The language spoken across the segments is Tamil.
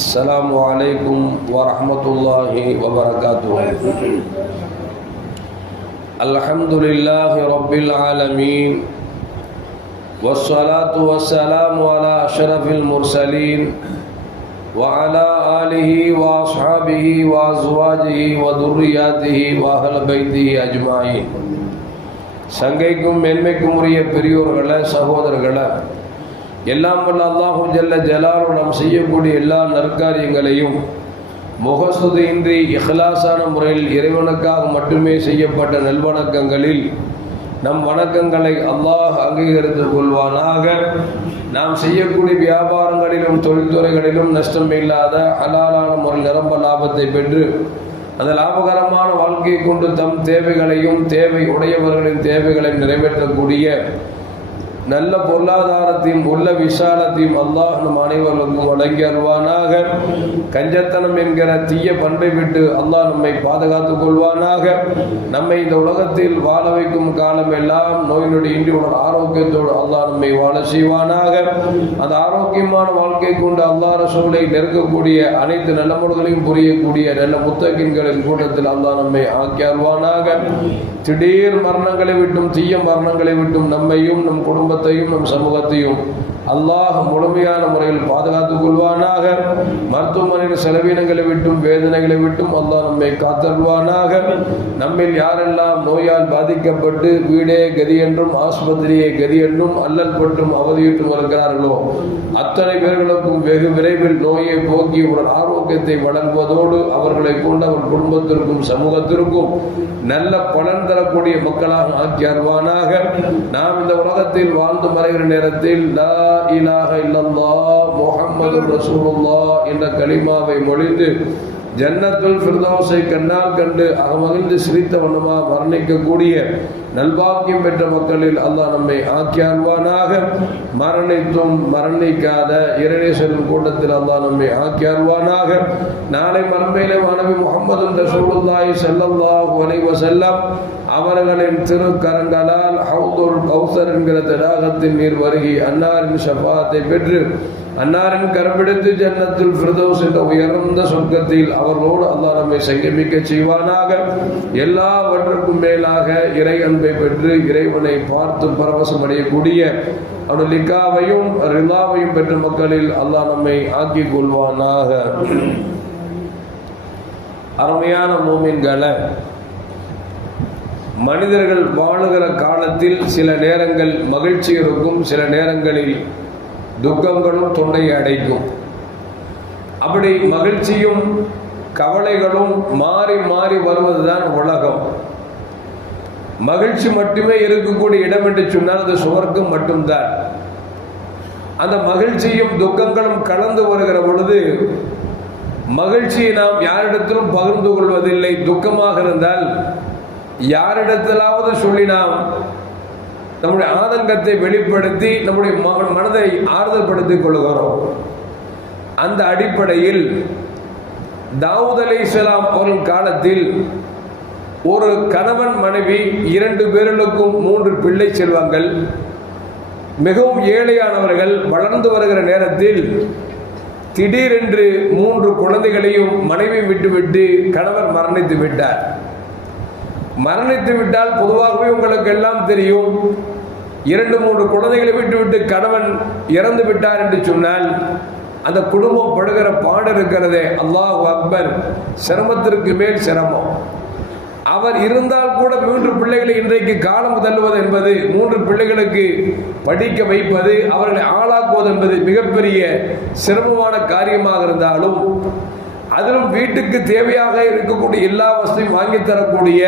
السلام عليكم ورحمة الله وبركاته. الحمد لله رب العالمين والصلاة والسلام على أشرف المرسلين وعلى آله وأصحابه وأزواجه وذرياته وأهل بيته أجمعين. சங்கைக்கும் மேன்மைக்கும் உரிய பெரியோர்களே, சகோதரர்களே, எல்லாம் வல்ல அல்லாஹு ஜல்ல ஜலாலு நாம் செய்யக்கூடிய எல்லா நற்காரியங்களையும் முகஸ்துதியின்றி இஹ்லாஸான முறையில் இறைவனுக்காக மட்டுமே செய்யப்பட்ட நல்வணக்கங்களில் நம் வணக்கங்களை அல்லாஹ் அங்கீகரித்துக் கொள்வானாக. நாம் செய்யக்கூடிய வியாபாரங்களிலும் தொழில்துறைகளிலும் நஷ்டம் இல்லாத ஹலாலான முறையில் நிரம்ப லாபத்தை பெற்று அந்த லாபகரமான வாழ்க்கையை கொண்டு தம் தேவைகளையும் தேவை உடையவர்களின் தேவைகளையும் நிறைவேற்றக்கூடிய நல்ல பொருளாதாரத்தையும் உள்ள விசாலத்தையும் அல்லாஹ் நம் அனைவருக்கும் வழங்கி அருள்வானாக. கஞ்சத்தனம் என்கிற தீய பண்பை விட்டு அல்லாஹ் நம்மை பாதுகாத்துக் கொள்வானாக. நம்மை இந்த உலகத்தில் வாழ வைக்கும் காலம் எல்லாம் நோய் நொடி இன்றி உடல் ஆரோக்கியத்தோடு அல்லாஹ் நம்மை வாழ செய்வானாக. அந்த ஆரோக்கியமான வாழ்க்கை கொண்டு அல்லாஹ் ரசூலை நெருக்கக்கூடிய அனைத்து நல்லமுறைகளையும் புரியக்கூடிய நல்ல முத்தகின்களின் கூட்டத்தில் அல்லாஹ் நம்மை ஆக்கி அருள்வானாக. திடீர் மரணங்களை விட்டும் தீய மரணங்களை விட்டும் நம்மையும் நம் குடும்பத்தையும் நம் சமூகத்தையும் அல்லாஹ் முழுமையான முறையில் பாதுகாத்துக் கொள்வானாக. மருத்துவமனையின் செலவினங்களை விட்டும் வேதனைகளை விட்டும் அல்லாஹ் நம்மை காத்தருள்வானாக. நம்மில் யாரெல்லாம் நோயால் பாதிக்கப்பட்டு வீடே கதி என்றும் ஆஸ்பத்திரியே கதி என்றும் அல்லல் பட்டும் அவதியுற்றும் வருகிறார்களோ அத்தனை பேர்களுக்கும் வெகு விரைவில் நோயை போக்கி உடல் ஆரோக்கியத்தை வழங்குவதோடு அவர்களை கொண்டு அவர் குடும்பத்திற்கும் சமூகத்திற்கும் நல்ல பலன் தரக்கூடிய மக்களாக ஆக்கி அருள்வானாக. நாம் இந்த உலகத்தில் வாழ்ந்து மறைகிற நேரத்தில் லா இலாஹ இல்லல்லாஹ் முஹம்மது ரசூலுல்லாஹ் என்ற கலிமாவை மொழிந்து ஜன்னத்துல் ஃபிர்தௌஸை கண்ணால் கண்டு அகமகிழ்ந்து சிரித்த வண்ணமாக வர்ணிக்கக்கூடிய நல்பாக்கியம் பெற்ற மக்களில் அல்லாஹ் நம்மை ஆக்கி அருள்வானாக. மரணித்தும் மரணிக்காத இறைநேசரின் கூட்டத்தில் அல்லாஹ் நம்மை ஆக்கி அருள்வானாக. நாளை மறுமையிலே மாணவி முஹம்மது ரசூலுல்லாஹி ஸல்லல்லாஹு அலைஹி வஸல்லம் அவர்களின் திருக்கரங்களால் ஹவுதுல் கௌசர் என்கிற தடாகத்தின் நீர் வருகி அன்னாரின் ஷஃபாத்தை பெற்று அன்னாரின் கரம்பிடித்து ஜன்னத்துல் ஃபிர்தௌஸ் என்ற உயர்ந்த சொர்க்கத்தில் அவர்களோடு அல்லாஹ் நம்மை சங்கமிக்க செய்வானாக. எல்லாவற்றுக்கும் மேலாக இறை அன்பை பெற்று இறைவனை பார்த்து பரவசம் அடையக்கூடிய அவனுடைய லிக்காவையும் ரிலாவையும் பெற்ற மக்களில் அல்லாஹ் நம்மை ஆக்கிக் கொள்வானாக. அருமையான மூமின்களை, மனிதர்கள் வாழுகிற காலத்தில் சில நேரங்கள் மகிழ்ச்சி இருக்கும், சில நேரங்களில் துக்கங்களும் தொண்டையை அடைக்கும். அப்படி மகிழ்ச்சியும் கவலைகளும் மாறி மாறி வருவதுதான் உலகம். மகிழ்ச்சி மட்டுமே இருக்கக்கூடிய இடம் என்று சொன்னால் அது சுவர்க்கம் மட்டும்தான். அந்த மகிழ்ச்சியும் துக்கங்களும் கலந்து வருகிற பொழுது மகிழ்ச்சியை நாம் யாரிடத்திலும் பகிர்ந்து கொள்வதில்லை. துக்கமாக இருந்தால் யாரிடத்திலாவது சொல்லி நாம் நம்முடைய ஆதங்கத்தை வெளிப்படுத்தி நம்முடைய மனதை ஆறுதல் படுத்திக் கொள்கிறோம். அந்த அடிப்படையில் தாவூத் அலைஹிஸ்ஸலாம் அவர்கள் காலத்தில் ஒரு கணவன் மனைவி 2 பேர்களுக்கும் 3 பிள்ளை செல்வங்கள், மிகவும் ஏழையானவர்கள், வளர்ந்து வருகிற நேரத்தில் திடீரென்று 3 குழந்தைகளையும் மனைவி விட்டுவிட்டு கணவர் மரணித்து விட்டார். மரணித்து விட்டால் பொதுவாகவே உங்களுக்கு எல்லாம் தெரியும், 2-3 குழந்தைகளை விட்டுவிட்டு கணவன் இறந்து விட்டார் என்று சொன்னால் அந்த குடும்பம் படுகிற பாடு இருக்கிறதே, அல்லாஹு அக்பர், சிரமத்திற்கு மேல் சிரமம். அவர் இருந்தால் கூட 3 பிள்ளைகளை இன்றைக்கு காலம் தள்ளுவது என்பது, 3 பிள்ளைகளுக்கு படிக்க வைப்பது, அவர்களை ஆளாக்குவது என்பது மிகப்பெரிய சிரமமான காரியமாக இருந்தாலும் அதிலும் வீட்டுக்கு தேவையாக இருக்கக்கூடிய எல்லா வசதியும் வாங்கி தரக்கூடிய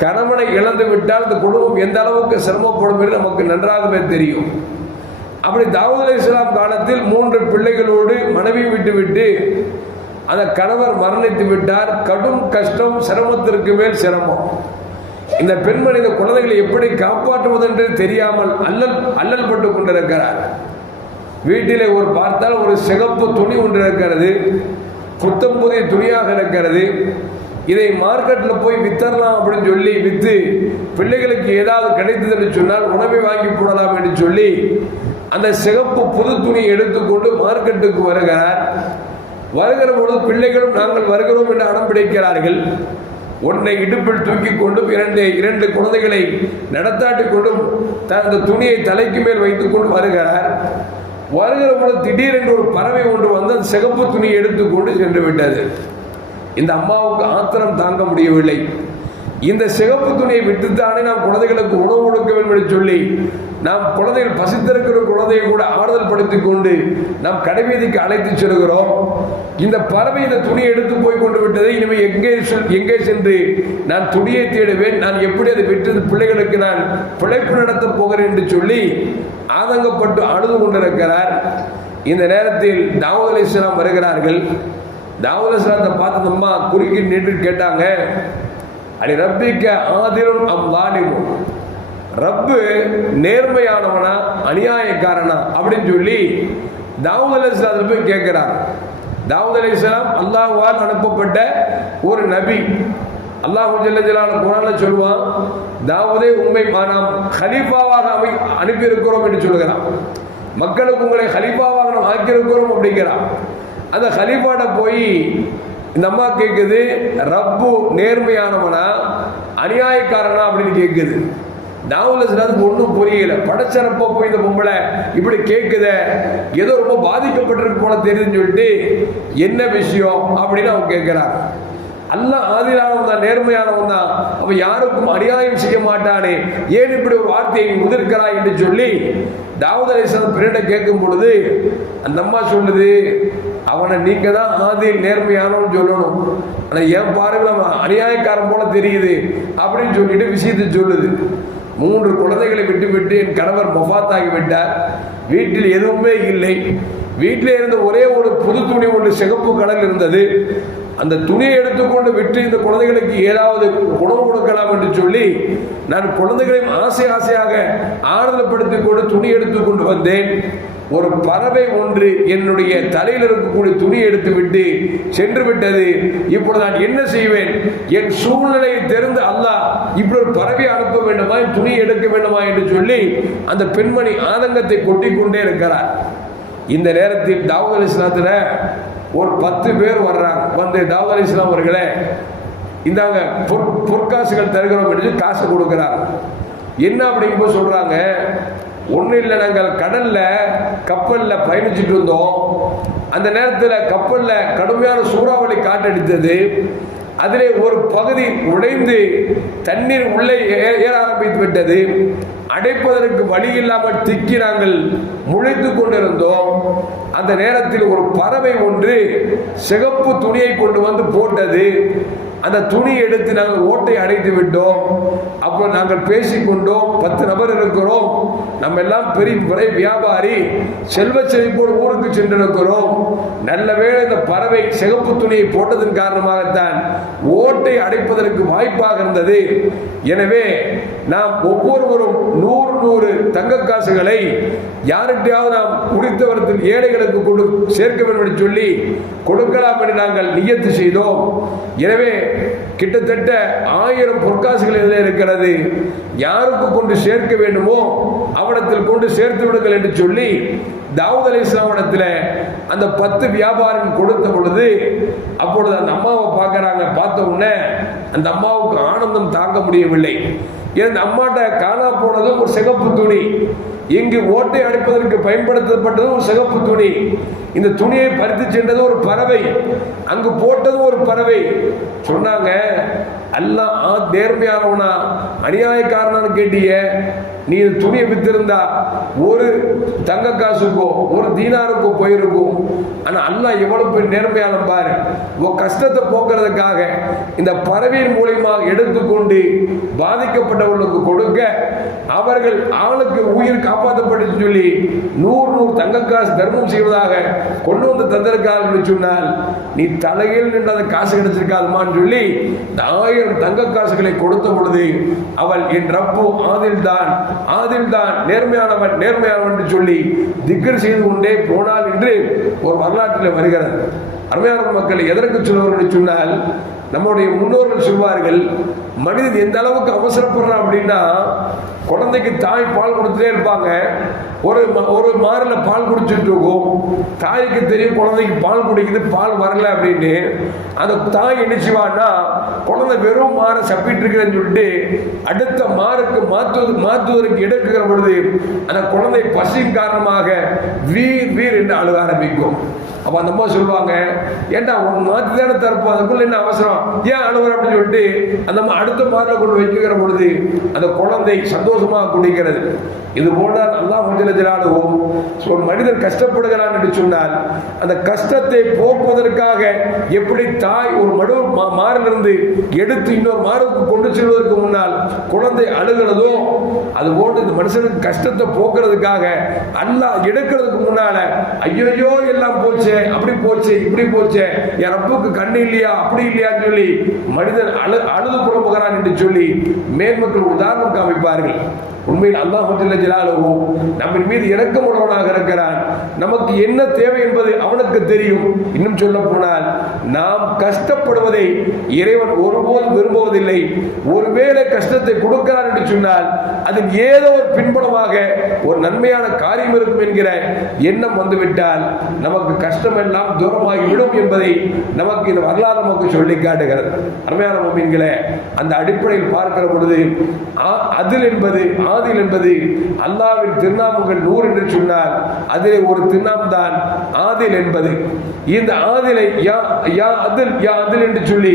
கணவனை இழந்து விட்டால் இந்த குடும்பம் எந்த அளவுக்கு சிரமப்படும் என்று நமக்கு நன்றாகவே தெரியும். அப்படி தாவூத் அலைஹிஸ்ஸலாம் காலத்தில் 3 பிள்ளைகளோடு மனைவி விட்டுவிட்டு அந்த கணவர் மரணித்து விட்டார். கடும் கஷ்டம், சிரமத்திற்கு மேல் சிரமம். இந்த பெண்மணி இந்த குழந்தைகளை எப்படி காப்பாற்றுவது என்று தெரியாமல் அல்லல் பட்டு கொண்டிருக்கிறார். வீட்டிலே ஒரு பார்த்தால் ஒரு சிகப்பு துணி ஒன்று இருக்கிறது, புத்தம் புதிய துணியாக இருக்கிறது. இதை மார்க்கெட்டில் போய் வித்தரலாம் அப்படின்னு சொல்லி விற்று பிள்ளைகளுக்கு ஏதாவது கிடைத்தது என்று சொன்னால் உணவை வாங்கி போடலாம் என்று சொல்லி அந்த சிகப்பு புது துணி எடுத்துக்கொண்டு மார்க்கெட்டுக்கு வருகிறார். வருகிற பொழுது பிள்ளைகளும் நாங்கள் வருகிறோம் என்று அடம் பிடிக்கிறார்கள். ஒன்றை இடுப்பில் தூக்கி கொண்டும் இரண்டு குழந்தைகளை நடத்தாட்டி கொண்டும் தனது துணியை தலைக்கு மேல் வைத்துக் கொண்டு வருகிறார். வருகிற பொழுது திடீரென்று ஒரு பறவை ஒன்று வந்து அந்த சிகப்பு துணியை எடுத்துக்கொண்டு சென்று விட்டது. இந்த அம்மாவுக்கு ஆத்திரம் தாங்க முடியவில்லை. இந்த சிகப்பு துணியை விட்டுத்தானே நாம் குழந்தைகளுக்கு உணவு கொடுக்க வேண்டும் என்று சொல்லி நாம் குழந்தைகள் பசித்திருக்கிற குழந்தையை கூட ஆறுதல் படுத்திக் கொண்டு நாம் கடைவீதிக்கு அழைத்து செல்கிறோம். இந்த பறவை இந்த துணியை எடுத்து போய் கொண்டு விட்டதை இனிமேல் எங்கே சென்று நான் துணியை தேடுவேன், நான் எப்படி அதை விட்டு பிள்ளைகளுக்கு நான் பிழைப்பு நடத்தப் போகிறேன் என்று சொல்லி ஆதங்கப்பட்டு அழுது கொண்டிருக்கிறார். இந்த நேரத்தில் தாவூத் அலைஹிஸ்ஸலாம் வருகிறார்கள். தாவூத் அலைஹிஸ்ஸலாத்தை பார்த்து அம்மா குறுக்கி நின்று கேட்டாங்க, அலி ரப்பிக்க ஆதிலும் அம்வாலிமும், ரப்பு நேர்மையானவனா அநியாயக்காரனா அப்படின்னு சொல்லி தாவூத் அலைஹிஸ்ஸலாம் போய் கேட்கிறார். தாவூத் அலைஹிஸ்ஸலாம் அல்லாஹ்வால் அனுப்பப்பட்ட ஒரு நபி. அல்லாஹ் ஜல்ல ஜலாலுஹு குர்ஆன்ல சொல்வான், தாவூதே உம்மை நாம் கலீஃபாவாக அனுப்பி இருக்கிறோம் என்று சொல்கிறான். மக்களுக்கு உங்களை கலீஃபாவாக நாம் ஆக்கியிருக்கிறோம் அப்படிங்கிறான். அந்த கலீஃபாட்ட போய் இந்த அம்மா கேட்குது, ரப்பு நேர்மையானவனா அநியாயக்காரனா அப்படின்னு கேட்குது. தாவூத் அலைஹிஸ்ஸலாத்துக்கு ஒன்றும் புரியல. படைச்சரப்போ போய் இந்த பொம்பளை இப்படி கேட்குத, ஏதோ ரொம்ப பாதிக்கப்பட்டிருக்கு போல தெரியுதுன்னு சொல்லிட்டு என்ன விஷயம் அப்படின்னு அவங்க கேட்கிறாங்க. அல்லாஹ் ஆதிலானவன் தான், நேர்மையானவன் தான், அவன் யாருக்கும் அநியாயம் செய்ய மாட்டானே, ஏன் இப்படி ஒரு வார்த்தையை முதிர்க்கிறாய் என்று சொல்லி தாவூத் அலைஹிஸ்ஸலாம் பிறட கேட்கும் பொழுது அந்த அம்மா சொல்லுது, அவனை நீங்க தான் ஆதில் நேர்மையானவன் சொல்லணும், ஆனால் ஏன் பாருங்க அவன் அநியாயக்காரன் போல தெரியுது அப்படின்னு சொல்லிட்டு விஷயத்தை சொல்லுது. 3 குழந்தைகளை விட்டு என் கணவர் மொஃபாத்தாகி விட்டார். வீட்டில் எதுவுமே இல்லை. வீட்டில் இருந்த ஒரே ஒரு புது துணி ஒன்று சிகப்பு கடல் இருந்தது. அந்த துணியை எடுத்துக்கொண்டு விட்டு இந்த குழந்தைகளுக்கு ஏதாவது உணவு கொடுக்கலாம் என்று சொல்லி நான் குழந்தைகளையும் ஆசையாக ஆறுதல்படுத்திக் கொண்டு துணி எடுத்துக்கொண்டு வந்தேன். ஒரு பறவை ஒன்று என்னுடைய தலையில் இருக்கக்கூடிய துணி எடுத்து விட்டு சென்று விட்டது. இப்பொழுது நான் என்ன செய்வேன்? என் சூழ்நிலையை தெரிந்து அல்லாஹ் இப்படி ஒரு பறவை அனுப்ப வேண்டுமா, துணி எடுக்க வேண்டுமா என்று சொல்லி அந்த பெண்மணி ஆதங்கத்தை கொட்டிக் கொண்டே இருக்கிறார். இந்த நேரத்தில் தாவூத் அலைஹிஸ்ஸலாத்துல ஒரு 10 பேர் வர்றாங்க. வந்து தாவூத் அலைஹிஸ்ஸலாம் அவர்களே, இந்தாங்க பொற்காசுகள் தருகிறோம் என்று காசு கொடுக்கிறாங்க. என்ன அப்படிங்கும்போது சொல்றாங்க, ஒன்றும் இல்லை, நாங்கள் கப்பலில் பயணிச்சுட்டு இருந்தோம். அந்த நேரத்தில் கப்பலில் கடுமையான சூறாவளி காற்றடித்தது. அதிலே ஒரு பகுதி உடைந்து தண்ணீர் உள்ளே ஏற ஆரம்பித்து விட்டது. அடைப்பதற்கு வழி இல்லாமல் திக்கி நாங்கள் முழித்து கொண்டிருந்தோம். அந்த நேரத்தில் ஒரு பறவை ஒன்று சிகப்பு துணியை கொண்டு வந்து போட்டது. அந்த துணி எடுத்து நாங்கள் ஓட்டை அடைத்து விட்டோம். அப்போ நாங்கள் பேசிக்கொண்டோம், 10 நபர் இருக்கிறோம், நம்ம எல்லாம் பெரிய வியாபாரி, செல்வ செழிப்போடு ஊருக்கு சென்றிருக்கிறோம். நல்ல வேளை இந்த பறவை சிகப்பு துணியை போட்டதன் காரணமாகத்தான் ஓட்டை அடைப்பதற்கு வாய்ப்பாக இருந்தது. எனவே நாம் ஒவ்வொருவரும் 100 தங்க காசுகளை யார்கிட்டையாவது நாம் குடித்தவரத்தில் ஏழைகளுக்கு சேர்க்க வேண்டும் என்று சொல்லி கொடுக்கலாம் என்று நாங்கள் நியத்து செய்தோம். எனவே கிட்டத்தட்ட 1000 பொற்காசுகள் இதில் இருக்கிறது. யாருக்கு கொண்டு சேர்க்க வேண்டுமோ அவனத்தில் கொண்டு சேர்த்து விடுங்கள் என்று சொல்லி தாவூத் அலைஹிஸ்ஸலாம் இடத்துல அந்த 10 வியாபாரம் கொடுத்த பொழுது, அப்பொழுது அந்த அம்மாவை பார்க்கறாங்க. பார்த்த உடனே அந்த அம்மாவுக்கு ஆனந்தம் தாங்க முடியவில்லை. இந்த அம்மாட்ட காணா போனதும் ஒரு சிகப்பு துணி, இங்கு ஓட்டை அடைப்பதற்கு பயன்படுத்தப்பட்டதும் ஒரு சிகப்பு துணி, இந்த துணியை பறித்து சென்றது ஒரு பறவை, அங்கு போட்டதும் ஒரு பறவை. சொன்னாங்க, அல்லாஹ் நேர்மையானவனா அநியாயக்காரனான்னு கேட்டிய, நீ துணியை வித்திருந்தா ஒரு தங்க காசுக்கோ ஒரு தீனாருக்கோ போயிருக்கும். ஆனா அல்லாஹ் எவ்வளவு பேர் நேர்மையான பாரு, உன் கஷ்டத்தை போக்குறதுக்காக இந்த பறவையின் மூலியமாக எடுத்துக்கொண்டு பாதிக்கப்பட்டவர்களுக்கு கொடுக்க, அவர்கள் ஆளுக்கு உயிர் காப்பாற்றப்பட்டு சொல்லி 100 தங்க காசு தர்மம் செய்வதாக கொண்டு வந்து தந்திருக்கார்கள் சொன்னால், நீ தலையில் நின்று அந்த காசு கிடைச்சிருக்காதுமான்னு சொல்லி 1000 தங்க காசுகளை கொடுத்த பொழுது அவள், என் ரப்பு ஆதில் தான் நேர்மையானவன் என்று சொல்லி திக்ர் செய்து கொண்டே போனாள் என்று ஒரு வரலாற்றில் வருகிறது. அருமையான மக்களை எதற்கு சொல்லுவார்கள் சொன்னால், நம்முடைய முன்னோர்கள் சொல்வார்கள், மனிதன் எந்த அளவுக்கு அவசரப்படுறான் அப்படின்னா, குழந்தைக்கு தாய் பால் கொடுத்துட்டே இருப்பாங்க. ஒரு மாறில் பால் குடிச்சுட்டு இருக்கும். தாய்க்கு தெரியும் குழந்தைக்கு பால் குடிக்குது, பால் வரல அப்படின்னு. அந்த தாய் என்ன செய்வான்னா, குழந்தை வெறும் மாறை சப்பிட்டு இருக்கிறேன்னு சொல்லிட்டு அடுத்த மாறுக்கு மாற்றுவதற்கு எடுக்கிற பொழுது அந்த குழந்தை பசியின் காரணமாக வீர் வீர் என்று அழுக ஆரம்பிக்கும். அப்ப அந்த அம்மா சொல்லுவாங்க, ஏன்டா உன் மாற்றி தானே தரப்போம், அதுக்குள்ள என்ன அவசரம், ஏன் அழுகுற அப்படின்னு சொல்லிட்டு அந்த அம்மா அடுத்த மாறில் கொண்டு வைக்கிற பொழுது அந்த குழந்தை சந்தோஷமாக குடிக்கிறது. இது போல அல்லாஹ் ஜல்லஜலாலுஹு ஒரு மனிதன் கஷ்டப்படுகிறான் என்று சொன்னால் அந்த கஷ்டத்தை போக்குவதற்காக எப்படி தாய் ஒரு மாறிலிருந்து எடுத்து இன்னொரு மாறுக்கு கொண்டு செல்வதற்கு முன்னால் குழந்தை அழுகிறதோ, அது போன்று இந்த மனுஷனுக்கு கஷ்டத்தை போக்குறதுக்காக அல்லாஹ் எடுக்கிறதுக்கு முன்னால ஐயோ எல்லாம் போச்சு, அப்படி போச்சு, இப்படி போச்சு, என் ரப்புக்கு கண்ணு இல்லையா, அப்படி இல்லையான்னு சொல்லி மனிதன் அழுது புலம்புகிறான் என்று சொல்லி மேன்மக்கள் உதாரணம் காமிப்பார்கள். உண்மையில் அல்லாஹ் ஜல்லஜலாலுஹு நம்மின் மீது இரக்கமுள்ளவனாக இருக்கிறான். நமக்கு என்ன தேவை என்பது அவனுக்கு தெரியும். இன்னும் சொல்ல போனால் நாம் கஷ்டப்படுவதை இறைவன் ஒருபோதும் விரும்புவதில்லை. ஒருவேளை கஷ்டத்தை கொடுக்கிறான் என்று சொன்னால் அதில் ஏதோ ஒரு பின்புலமாக ஒரு நன்மையான காரியம் இருக்கும் என்கிற எண்ணம் வந்துவிட்டால் நமக்கு கஷ்டம் எல்லாம் தூரமாகிவிடும் என்பதை நமக்கு இந்த வரலாறு நமக்கு சொல்லி காட்டுகிறது. அருமையான முஃமின்களே, அந்த அடிப்படையில் பார்க்கிற பொழுது அதில் என்பது ஆதில் என்பது அல்லாஹ்வின் திருநாமங்கள் 100 என்று சொன்னால் அதிலே ஒரு திருநாமம் தான் ஆதில் என்பது. இந்த ஆதிலை யா அதில் என்று சொல்லி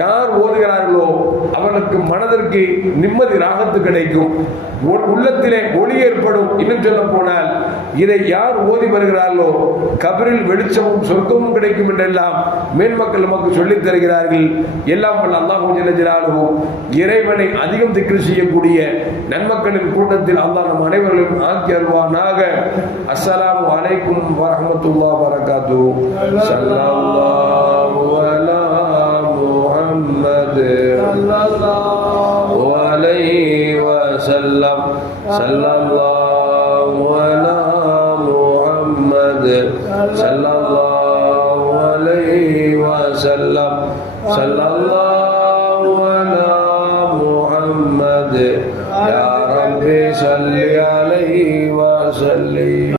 யார் ஓதுகிறார்களோ அவர்களுக்கு மனதிற்கு நிம்மதி ராகத்து கிடைக்கும், உள்ளத்திலே ஒளி ஏற்படும். இன்னும் சொல்ல போனால் இதை யார் ஓதி வருகிறார்களோ கபரில் வெளிச்சமும் சொர்க்கமும் கிடைக்கும் என்றெல்லாம் மேன்மக்கள் நமக்கு சொல்லித் தருகிறார்கள். எல்லாம் வல்ல அல்லாஹ் ஜல்லஜலாலுஹு இறைவனை அதிகம் திக்ர் செய்யக்கூடிய நன்மக்களின் கூட்டத்தில் அல்லாஹ் நம் அனைவர்களும் ஆக்கி அருள்வானாக. அஸ்ஸலாமு அலைக்கும் வரஹ்மத்துல்லாஹி வபரகாத்துஹு. ஸல்லல்லாஹு அலா முஹம்மத் ஸல்லல்லாஹு அலைஹி வஸல்லம். ஸல்லல்லாஹு அலா முஹம்மத் ஸல்லல்லாஹு அலைஹி வஸல்லம். ஸல்லல்லாஹு அலா முஹம்மத் யா ரப்பி ஸல்லி